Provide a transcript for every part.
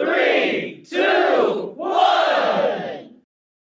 3, 2, 1.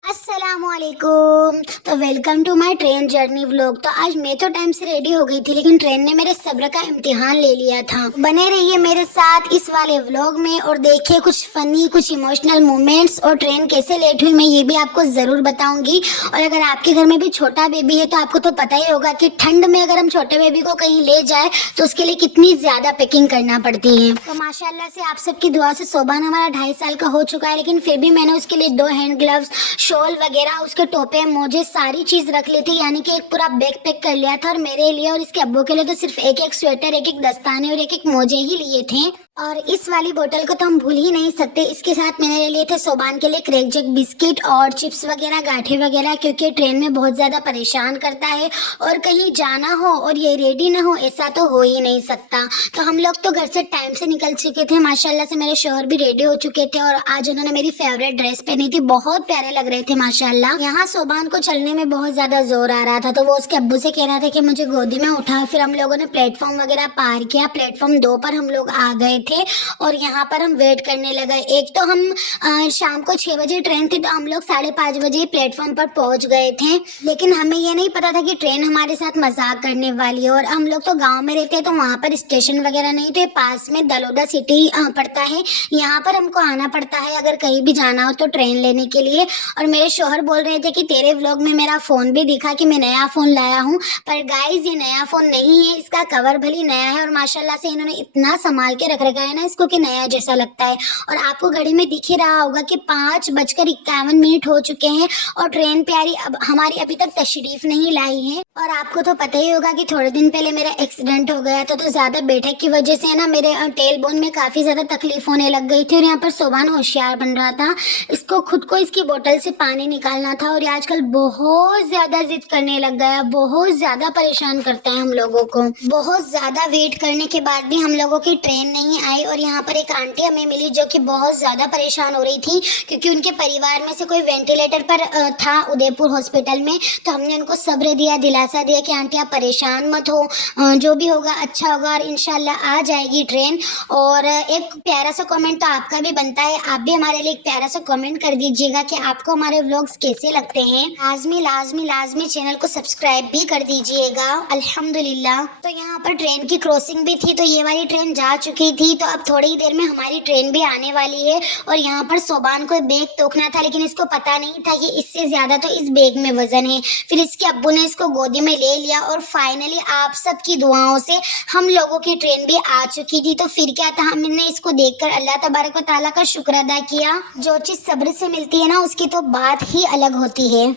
अस्सलामुअलैकुम। तो welcome to my train journey vlog. तो आज मैं तो टाइम से रेडी हो गई थी, लेकिन ट्रेन ने मेरे सब्र का इम्तिहान ले लिया था। बने रहिए मेरे साथ इस वाले व्लॉग में और देखिए कुछ फनी, कुछ इमोशनल मोमेंट्स और ट्रेन कैसे लेट हुई मैं ये भी आपको जरूर बताऊंगी। और अगर आपके घर में भी छोटा बेबी है तो आपको तो पता ही होगा कि ठंड में अगर हम छोटे बेबी को कहीं ले जाए तो उसके लिए कितनी ज्यादा पैकिंग करना पड़ती है। तो माशाल्लाह से आप सबकी दुआ से सोबान हमारा 2.5 साल का हो चुका है, लेकिन फिर भी मैंने उसके लिए 2 हैंड ग्लव्स, शॉल वगैरह, उसके टोपे, मोजे, सारी चीज रख ली थी। यानी कि एक पूरा बैग पैक कर लिया था। और मेरे लिए और इसके अब्बू के लिए तो सिर्फ एक एक स्वेटर, एक एक दस्ताने और एक एक मोजे ही लिए थे। और इस वाली बोतल को तो हम भूल ही नहीं सकते। इसके साथ मैंने ले लिए थे सोबान के लिए क्रैक जैक बिस्किट और चिप्स वगैरह, गाठे वगैरह, क्योंकि ट्रेन में बहुत ज्यादा परेशान करता है और कहीं जाना हो और ये रेडी ना हो ऐसा तो हो ही नहीं सकता। तो हम लोग तो घर से टाइम से निकल चुके थे। माशाल्लाह से मेरे शोहर भी रेडी हो चुके थे और आज उन्होंने मेरी फेवरेट ड्रेस पहनी थी। बहुत प्यारे लग रहे थे माशाल्लाह। यहाँ सोबान को चलने में बहुत ज्यादा जोर आ रहा था, तो वो उसके अब्बू से कह रहा था कि मुझे गोदी में उठा। फिर हम लोगों ने प्लेटफॉर्म वगैरह पार किया। प्लेटफॉर्म 2 पर हम लोग आ गए थे और यहाँ पर हम वेट करने लगे। एक तो हम शाम को 6 बजे ट्रेन थी, तो हम लोग 5:30 बजे प्लेटफॉर्म पर पहुंच गए थे। लेकिन हमें ये नहीं पता था कि ट्रेन हमारे साथ मजाक करने वाली है। और हम लोग तो गांव में रहते हैं, तो वहाँ पर स्टेशन वगैरह नहीं थे। पास में दलोदा सिटी पड़ता है, यहाँ पर हमको आना पड़ता है अगर कहीं भी जाना हो तो ट्रेन लेने के लिए। और मेरे शोहर बोल रहे थे कि तेरे व्लॉग में मेरा फोन भी दिखा कि मैं नया फोन लाया हूँ, पर गाइज ये नया फोन नहीं है, इसका कवर भली नया है और माशाल्लाह से इन्होंने इतना संभाल के रख रखा है ना इसको कि नया जैसा लगता है। और आपको घड़ी में दिख ही रहा होगा कि 5:51 हो चुके हैं और ट्रेन प्यारी अब हमारी अभी तक तशरीफ नहीं लाई है। और आपको तो पता ही होगा कि थोड़े दिन पहले मेरा एक्सीडेंट हो गया था, तो ज्यादा बैठक की वजह से ना मेरे टेल बोन में काफी ज्यादा तकलीफ होने लग गई थी। और यहाँ पर सोबान होशियार बन रहा था, इसको खुद को इसकी बोतल से पानी निकालना था। और ये आजकल बहुत ज्यादा जिद करने लग गया, बहुत ज्यादा परेशान करता है हम लोगों को। बहुत ज्यादा वेट करने के बाद भी हम लोगों की ट्रेन नहीं आई। और यहाँ पर एक आंटी हमें मिली जो कि बहुत ज्यादा परेशान हो रही थी, क्योंकि उनके परिवार में से कोई वेंटिलेटर पर था उदयपुर हॉस्पिटल में। तो हमने उनको सब्र दिया, दिलासा दिया कि आंटी आप परेशान मत हो, जो भी होगा अच्छा होगा और इंशाल्लाह आ जाएगी ट्रेन। और एक प्यारा सा कमेंट तो आपका भी बनता है, आप भी हमारे लिए एक प्यारा सा कमेंट कर दीजिएगा कि आपको हमारे व्लॉग्स कैसे लगते हैं। लाजमी लाजमी लाजमी चैनल को सब्सक्राइब भी कर दीजिएगा। अल्हम्दुलिल्लाह। तो यहाँ पर ट्रेन की क्रॉसिंग भी थी, तो ये वाली ट्रेन जा चुकी थी, तो अब थोड़ी ही देर में हमारी ट्रेन भी आने वाली है। और यहाँ पर सोबान को बैग तोड़ना था, लेकिन इसको पता नहीं था कि इससे ज्यादा तो इस बैग में वजन है। फिर इसके अब्बू ने इसको गोदी में ले लिया और फाइनली आप सबकी दुआओं से हम लोगों की ट्रेन भी आ चुकी थी। तो फिर क्या था, हमने इसको देखकर अल्लाह तबारक व तआला का शुक्र अदा किया। जो चीज सब्र से मिलती है ना उसकी तो बात ही अलग होती है।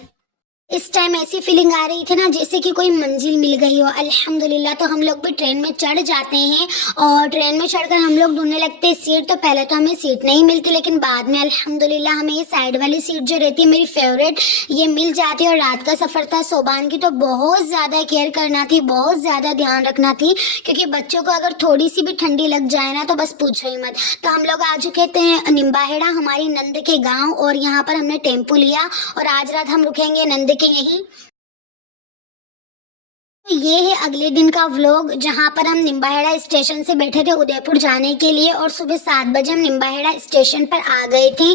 इस टाइम ऐसी फीलिंग आ रही थी ना जैसे कि कोई मंजिल मिल गई हो। अल्हम्दुलिल्लाह। तो हम लोग भी ट्रेन में चढ़ जाते हैं और ट्रेन में चढ़कर हम लोग ढूंढने लगते हैं सीट। तो पहले तो हमें सीट नहीं मिलती, लेकिन बाद में अल्हम्दुलिल्लाह हमें ये साइड वाली सीट जो रहती है मेरी फेवरेट, ये मिल जाती है। और रात का सफर था सोबान की, तो बहुत ज्यादा केयर करना थी, बहुत ज्यादा ध्यान रखना थी, क्योंकि बच्चों को अगर थोड़ी सी भी ठंडी लग जाए ना तो बस पूछो ही मत। तो हम लोग आ चुके थे निम्बाहेड़ा, हमारी नंद के गाँव, और यहाँ पर हमने टेम्पो लिया और आज रात हम रुकेंगे नंद के यहीं। ये है अगले दिन का व्लॉग, जहाँ पर हम निम्बाहेड़ा स्टेशन से बैठे थे उदयपुर जाने के लिए और सुबह 7 बजे हम निम्बाहेड़ा स्टेशन पर आ गए थे।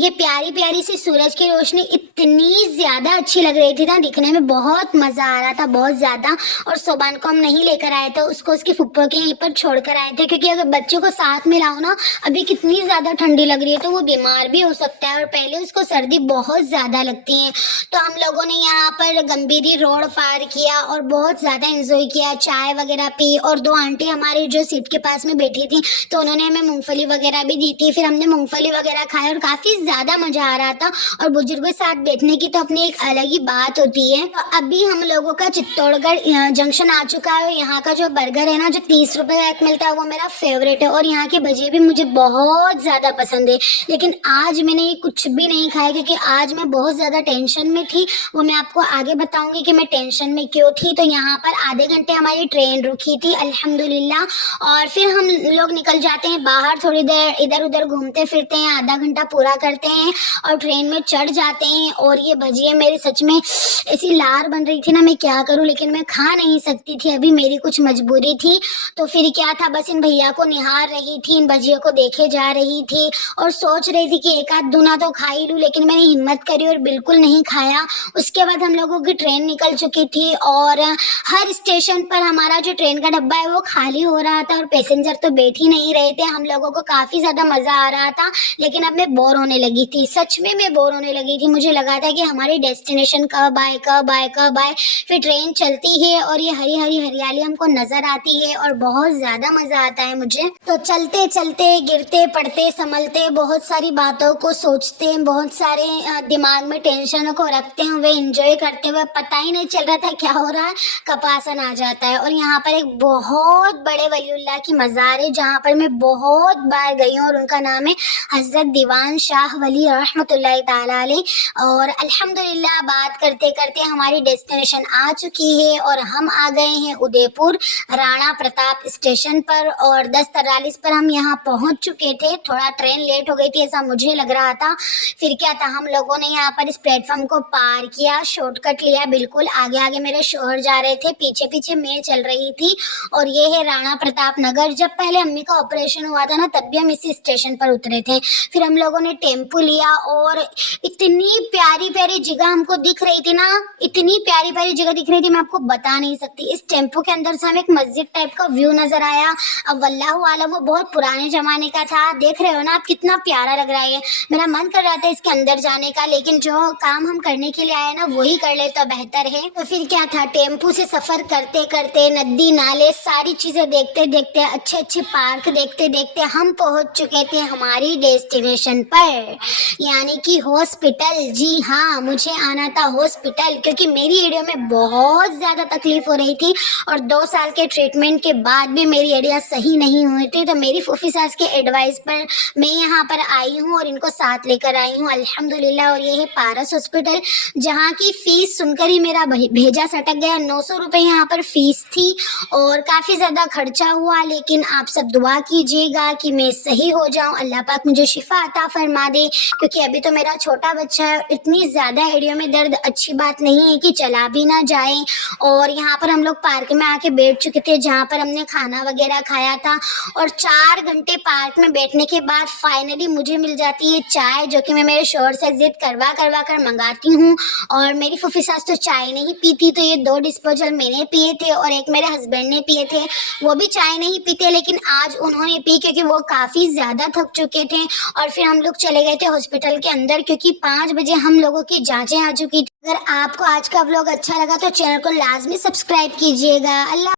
ये प्यारी प्यारी सी सूरज की रोशनी इतनी ज्यादा अच्छी लग रही थी ना, दिखने में बहुत मजा आ रहा था, बहुत ज्यादा। और सोबान को हम नहीं लेकर आए थे, उसको उसकी फुप्पो के यहीं पर छोड़कर आए थे, क्योंकि अगर बच्चों को साथ में लाओ ना, अभी कितनी ज्यादा ठंडी लग रही है तो वो बीमार भी हो सकता है और पहले उसको सर्दी बहुत ज्यादा लगती है। तो हम लोगों ने यहाँ पर गंभीरी रोड पार किया और बहुत ज्यादा एंजॉय किया, चाय वगैरह पी। और 2 आंटी हमारी जो सीट के पास में बैठी थी तो उन्होंने हमें मूंगफली वगैरह भी दी थी। फिर हमने मूंगफली वगैरह खाया और काफी ज्यादा मजा आ रहा था। और बुजुर्गों के साथ बैठने की तो अपनी एक अलग ही बात होती है। तो अभी हम लोगों का चित्तौड़गढ़ जंक्शन आ चुका है। यहाँ का जो बर्गर है ना, जो 30 रुपए का एक मिलता है, वो मेरा फेवरेट है। और यहाँ के भजिए भी मुझे बहुत ज्यादा पसंद है। लेकिन आज मैंने ये कुछ भी नहीं खाया, क्योंकि आज मैं बहुत ज्यादा टेंशन में थी। वो मैं आपको आगे बताऊंगी कि मैं टेंशन में क्यों थी। तो यहाँ यहाँ पर आधे घंटे हमारी ट्रेन रुकी थी अल्हम्दुलिल्लाह। और फिर हम लोग निकल जाते हैं बाहर, थोड़ी देर इधर उधर घूमते फिरते हैं, आधा घंटा पूरा करते हैं और ट्रेन में चढ़ जाते हैं। और ये भजिए मेरे सच में ऐसी लार बन रही थी ना, मैं क्या करूं, लेकिन मैं खा नहीं सकती थी, अभी मेरी कुछ मजबूरी थी। तो फिर क्या था, बस इन भैया को निहार रही थी, इन भजियों को देखे जा रही थी और सोच रही थी कि एक आध दूना तो खा ही लूं, लेकिन मैंने हिम्मत करी और बिल्कुल नहीं खाया। उसके बाद हम लोगों की ट्रेन निकल चुकी थी और हर स्टेशन पर हमारा जो ट्रेन का डब्बा है वो खाली हो रहा था और पैसेंजर तो बैठ ही नहीं रहे थे। हम लोगों को काफ़ी ज़्यादा मज़ा आ रहा था, लेकिन अब मैं बोर होने लगी थी, सच में मैं बोर होने लगी थी। मुझे लगा था कि हमारी डेस्टिनेशन कब आए कब आए कब आए। फिर ट्रेन चलती है और ये हरी हरी हरियाली हमको नज़र आती है और बहुत ज़्यादा मज़ा आता है मुझे। तो चलते चलते गिरते पड़ते संभलते, बहुत सारी बातों को सोचते, बहुत सारे दिमाग में टेंशनों को रखते हुए एंजॉय करते हुए, पता ही नहीं चल रहा था क्या हो रहा है, कपासन आ जाता है। और यहाँ पर एक बहुत बड़े वलीउल्लाह की मज़ार है जहाँ पर मैं बहुत बार गई हूँ और उनका नाम है हज़रत दीवान शाह वली रहमतुल्लाहि ताला अलैह। और अल्हम्दुलिल्लाह बात करते करते हमारी डेस्टिनेशन आ चुकी है और हम आ गए हैं उदयपुर राणा प्रताप स्टेशन पर और 10:43 पर हम यहाँ पहुँच चुके थे। थोड़ा ट्रेन लेट हो गई थी ऐसा मुझे लग रहा था। फिर क्या था, हम लोगों ने यहाँ पर इस प्लेटफॉर्म को पार किया, शॉर्टकट लिया, बिल्कुल आगे आगे मेरे शोहर जा रहे थे, पीछे पीछे मैं चल रही थी। और ये है राणा प्रताप नगर। जब पहले अम्मी का ऑपरेशन हुआ था ना, तब भी हम इसी स्टेशन पर उतरे थे। फिर हम लोगों ने टेम्पो लिया और इतनी प्यारी प्यारी जगह हमको दिख रही थी ना, इतनी प्यारी प्यारी जगह दिख रही थी, मैं आपको बता नहीं सकती। इस टेम्पो के अंदर से हमें एक मस्जिद टाइप का व्यू नजर आया। अब वल्लाहु आलम वो बहुत पुराने जमाने का था, देख रहे हो ना आप कितना प्यारा लग रहा है। मेरा मन कर रहा था इसके अंदर जाने का, लेकिन जो काम हम करने के लिए आए ना वही कर ले तो बेहतर है। तो फिर क्या था, टेम्पो से सफर करते करते नदी नाले सारी चीजें देखते देखते, अच्छे अच्छे पार्क देखते देखते हम पहुंच चुके थे हमारी डेस्टिनेशन पर, यानी कि हॉस्पिटल। जी हाँ, मुझे आना था हॉस्पिटल क्योंकि मेरी एड़ियों में बहुत ज़्यादा तकलीफ हो रही थी और 2 साल के ट्रीटमेंट के बाद भी मेरी एड़ियाँ सही नहीं हुई थी। तो मेरी फूफी सास के एडवाइस पर मैं यहाँ पर आई हूँ और इनको साथ लेकर आई हूँ अल्हम्दुलिल्लाह। और ये है पारस हॉस्पिटल, जहाँ की फ़ीस सुनकर ही मेरा भेजा सटक गया। 900 रुपये यहाँ पर फ़ीस थी और काफ़ी ज़्यादा खर्चा हुआ, लेकिन आप सब दुआ कीजिएगा कि मैं सही हो जाऊँ, अल्लाह पाक मुझे शिफा अता फरमा दे, क्योंकि अभी तो मेरा छोटा बच्चा है। इतनी ज़्यादा एड़ियों में दर्द अच्छी बात नहीं है कि चला भी ना जाए। और यहाँ पर हम लोग पार्क में आके बैठ चुके थे जहाँ पर हमने खाना वगैरह खाया था और 4 घंटे पार्क में बैठने के बाद फाइनली मुझे मिल जाती है चाय, जो कि मैं मेरे शोहर से जिद करवा करवा कर मंगाती हूँ। और मेरी फूफी सास तो चाय नहीं पीती, तो ये 2 डिस्पोजल मैंने पिए थे और एक मेरे हस्बैंड ने पिए थे। वो भी चाय नहीं पीते, लेकिन आज उन्होंने पी क्योंकि वो काफ़ी ज़्यादा थक चुके थे। और फिर हम लोग चले गए थे हॉस्पिटल के अंदर क्योंकि 5 बजे हम लोगों की जांचें आ चुकी थी। अगर आपको आज का व्लॉग अच्छा लगा तो चैनल को लाजमी सब्सक्राइब कीजिएगा। अल्लाह।